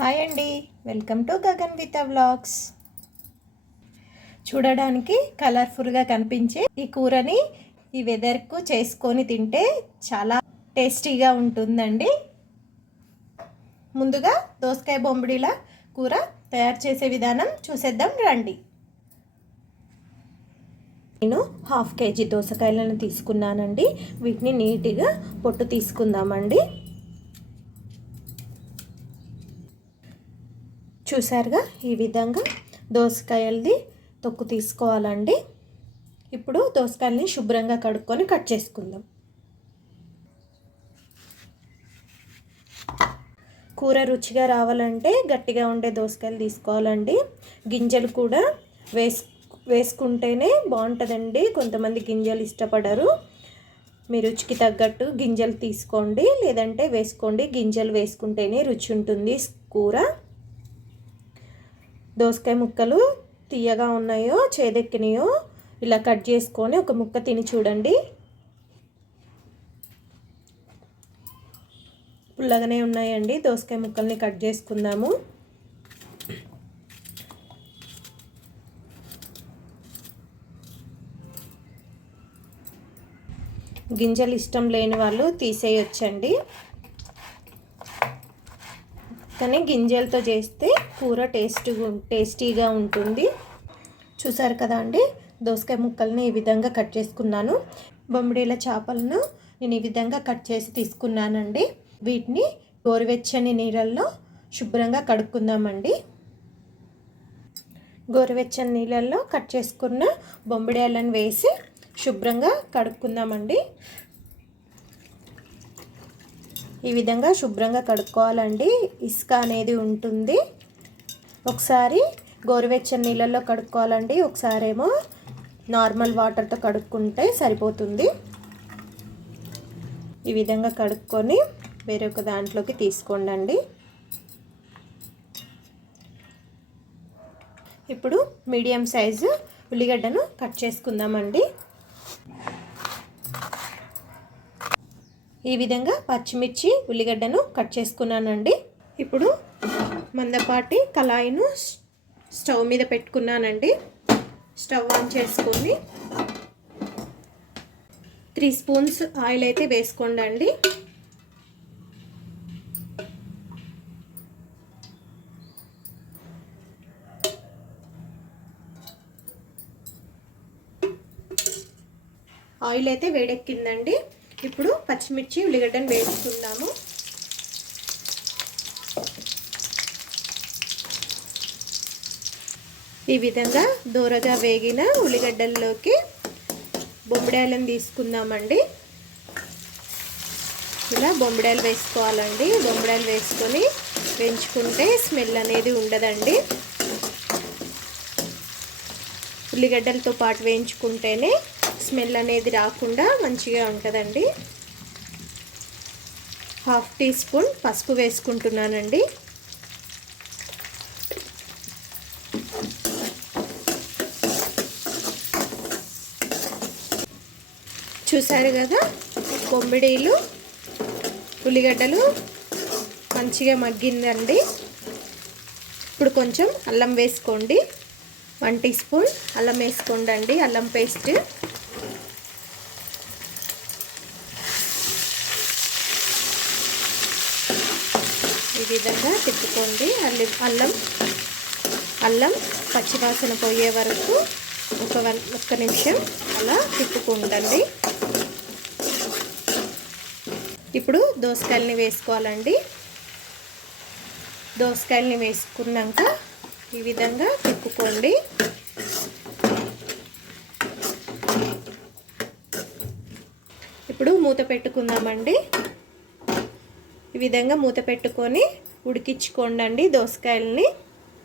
Hi అండి, welcome to Gagan with vlogs. చూడడానికి కలర్ఫుల్గా కనిపించే ఈ కూరని ఈ వెదర్కు చేసుకొని తింటే చాలా టేస్టీగా ఉంటుందండి. ముందుగా దోసకాయ బొంబిడిల కూర తయారు చేసే విధానం చూసేద్దాం రండి. నేను 1/2 కేజీ దోసకాయలను తీసుకున్నానండి. వీటిని నీట్గా పొట్టు తీసుకుందామండి. చూసారుగా ఈ విధంగా దోసకాయలది తొక్కు తీసుకోవాలండి. ఇప్పుడు దోసకాయల్ని శుభ్రంగా కడుక్కొని కట్ చేసుకుందాం. కూర రుచిగా రావాలంటే గట్టిగా ఉండే దోసకాయలు తీసుకోవాలండి. గింజలు కూడా వేసుకుంటేనే బాగుంటుందండి. కొంతమంది గింజలు ఇష్టపడరు. మీ రుచికి తగ్గట్టు గింజలు తీసుకోండి, లేదంటే వేసుకోండి. గింజలు వేసుకుంటేనే రుచి ఉంటుంది కూర. దోసకాయ ముక్కలు తీయగా ఉన్నాయో చేదెక్కినాయో ఇలా కట్ చేసుకొని ఒక ముక్క తిని చూడండి. పుల్లగానే ఉన్నాయండి. దోసకాయ ముక్కల్ని కట్ చేసుకుందాము. గింజలు ఇష్టం లేని వాళ్ళు తీసేయొచ్చండి, కానీ గింజలతో చేస్తే కూర టేస్టీగా ఉంటుంది. చూసారు కదా అండి, దోసకాయ ముక్కల్ని ఈ విధంగా కట్ చేసుకున్నాను. బొమ్మిడిల చేపలను నేను ఈ విధంగా కట్ చేసి తీసుకున్నానండి. వీటిని గోరువెచ్చని నీళ్ళల్లో శుభ్రంగా కడుక్కుందామండి. గోరువెచ్చని నీళ్ళల్లో కట్ చేసుకున్న బొమ్మిడాయలను వేసి శుభ్రంగా కడుక్కుందామండి. ఈ విధంగా శుభ్రంగా కడుక్కోవాలండి. ఇసుక అనేది ఉంటుంది. ఒకసారి గోరువెచ్చని నీళ్ళల్లో కడుక్కోవాలండి, ఒకసారి ఏమో నార్మల్ వాటర్తో కడుక్కుంటే సరిపోతుంది. ఈ విధంగా కడుక్కొని వేరొక దాంట్లోకి తీసుకోండి. ఇప్పుడు మీడియం సైజు ఉల్లిగడ్డను కట్ చేసుకుందామండి. ఈ విధంగా పచ్చిమిర్చి ఉల్లిగడ్డను కట్ చేసుకున్నానండి. ఇప్పుడు మందపాటి కళాయిను స్టవ్ మీద పెట్టుకున్నానండి. స్టవ్ ఆన్ చేసుకొని 3 స్పూన్స్ ఆయిల్ అయితే వేసుకోండి. ఆయిల్ అయితే వేడెక్కిందండి. ఇప్పుడు పచ్చిమిర్చి ఉల్లిగడ్డను వేసుకుందాము. ఈ విధంగా దూరగా వేగిన ఉల్లిగడ్డల్లోకి బొమ్మిడాయలను తీసుకుందామండి. ఇలా బొమ్మిడాయలు వేసుకోవాలండి. బొమ్మిడాయలు వేసుకొని వేయించుకుంటే స్మెల్ అనేది ఉండదండి. ఉల్లిగడ్డలతో పాటు వేయించుకుంటేనే స్మెల్ అనేది రాకుండా మంచిగా ఉంటుందండి. 1/2 టీ స్పూన్ పసుపు వేసుకుంటున్నానండి. చూసారు కదా, బొమ్మిడీలు ఉల్లిగడ్డలు మంచిగా మగ్గిందండి. ఇప్పుడు కొంచెం అల్లం వేసుకోండి. 1 టీ స్పూన్ అల్లం వేసుకోండి, అల్లం పేస్ట్. ఈ విధంగా తిప్పుకోండి. అల్లం పచ్చివాసన పోయే వరకు ఒక్క నిమిషం అలా తిప్పుకుంటండి. ఇప్పుడు దోసకాయలని వేసుకోవాలండి. దోసకాయలని వేసుకున్నాక ఈ విధంగా తిప్పుకోండి. ఇప్పుడు మూత పెట్టుకుందామండి. ఈ విధంగా మూత పెట్టుకొని ఉడికించుకోండి దోసకాయలని.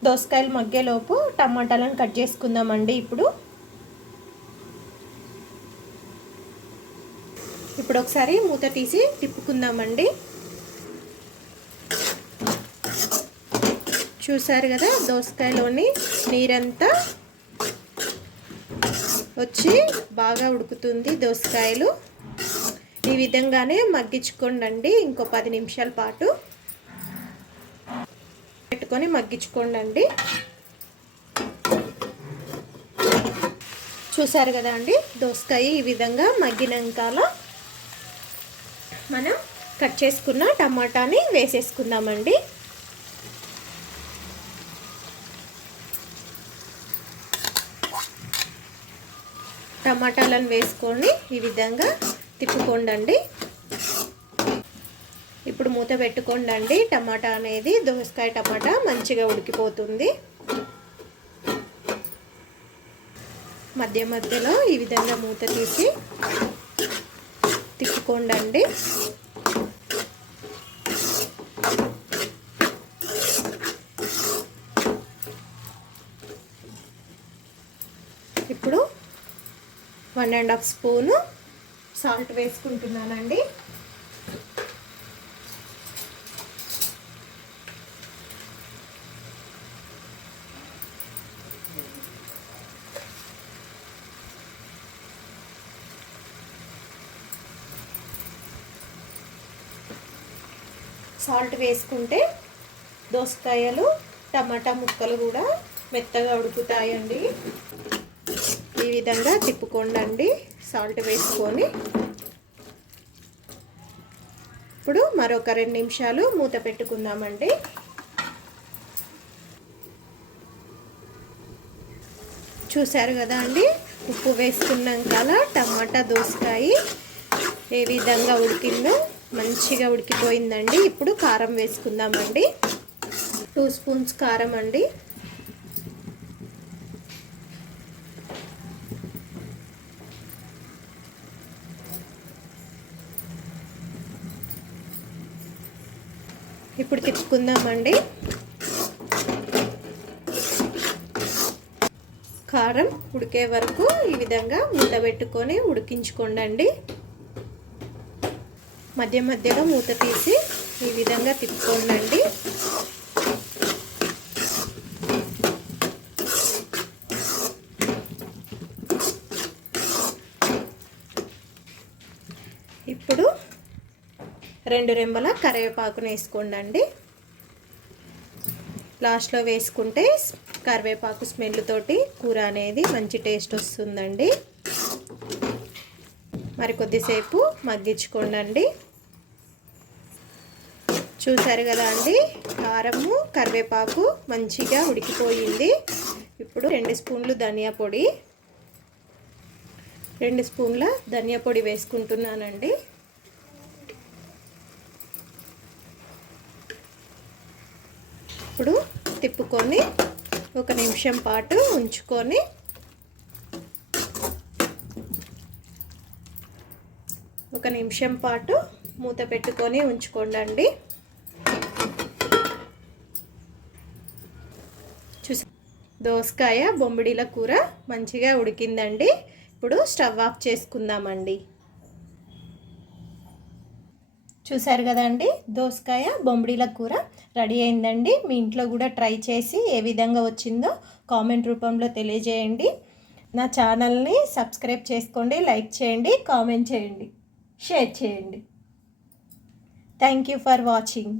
దోసకాయలు మగ్గేలోపు టమాటాలను కట్ చేసుకుందామండి. ఇప్పుడు ఒకసారి మూత తీసి తిప్పుకుందామండి. చూసారు కదా, దోసకాయలోని నీరంతా వచ్చి బాగా ఉడుకుతుంది దోసకాయలు. ఈ విధంగానే మగ్గించుకోండి ఇంకో 10 నిమిషాల పాటు. పెట్టుకొని మగ్గించుకోండి. చూసారు కదా అండి, దోసకాయ ఈ విధంగా మగ్గినాక మనం కట్ చేసుకున్న టమాటాని వేసేసుకుందామండి. టమాటాలను వేసుకొని ఈ విధంగా తిప్పుకోండి. ఇప్పుడు మూత పెట్టుకోండి. టమాటా అనేది దోసకాయ టమాటా మంచిగా ఉడికిపోతుంది. మధ్య మధ్యలో ఈ విధంగా మూత తీసి తిప్పుకోండి. ఇప్పుడు 1½ స్పూను సాల్ట్ వేసుకుంటున్నానండి. సాల్ట్ వేసుకుంటే దోసకాయలు టమాటా ముక్కలు కూడా మెత్తగా ఉడుకుతాయండి. ఈ విధంగా తిప్పుకోండి సాల్ట్ వేసుకొని. ఇప్పుడు మరొక 2 నిమిషాలు మూత పెట్టుకుందామండి. చూసారు కదా అండి, ఉప్పు వేసుకున్నాక టమాటా దోసకాయ ఏ విధంగా ఉడికిందో మంచిగా ఉడికిపోయిందండి. ఇప్పుడు కారం వేసుకుందామండి. 2 స్పూన్స్ కారం అండి. ఇప్పుడు తిప్పుకుందామండి. కారం ఉడికే వరకు ఈ విధంగా మూత పెట్టుకొని ఉడికించుకోండి. మధ్య మధ్యలో మూత తీసి ఈ విధంగా తిప్పుకోండి. ఇప్పుడు 2 రెమ్మల కరివేపాకును వేసుకోండి. లాస్ట్లో వేసుకుంటే కరివేపాకు స్మెల్ తోటి కూర అనేది మంచి టేస్ట్ వస్తుందండి. మరి కొద్దిసేపు మగ్గించుకోండి. చూసారు కదా అండి, కారము కరివేపాకు మంచిగా ఉడికిపోయింది. ఇప్పుడు 2 స్పూన్లు ధనియా పొడి, 2 స్పూన్ల ధనియా పొడి వేసుకుంటున్నానండి. ఇప్పుడు తిప్పుకొని 1 నిమిషం పాటు ఉంచుకొని మూత పెట్టుకొని ఉంచుకోండి. దోసకాయ బొమ్మిడిల కూర మంచిగా ఉడికిందండి. ఇప్పుడు స్టవ్ ఆఫ్ చేసుకుందామండి. చూసారు కదండి, దోసకాయ బొమ్మిడిల కూర రెడీ అయిందండి. మీ ఇంట్లో కూడా ట్రై చేసి ఏ విధంగా వచ్చిందో కామెంట్ రూపంలో తెలియజేయండి. నా ఛానల్ని సబ్స్క్రైబ్ చేసుకోండి, లైక్ చేయండి, కామెంట్ చేయండి, షేర్ చేయండి. Thank you for watching.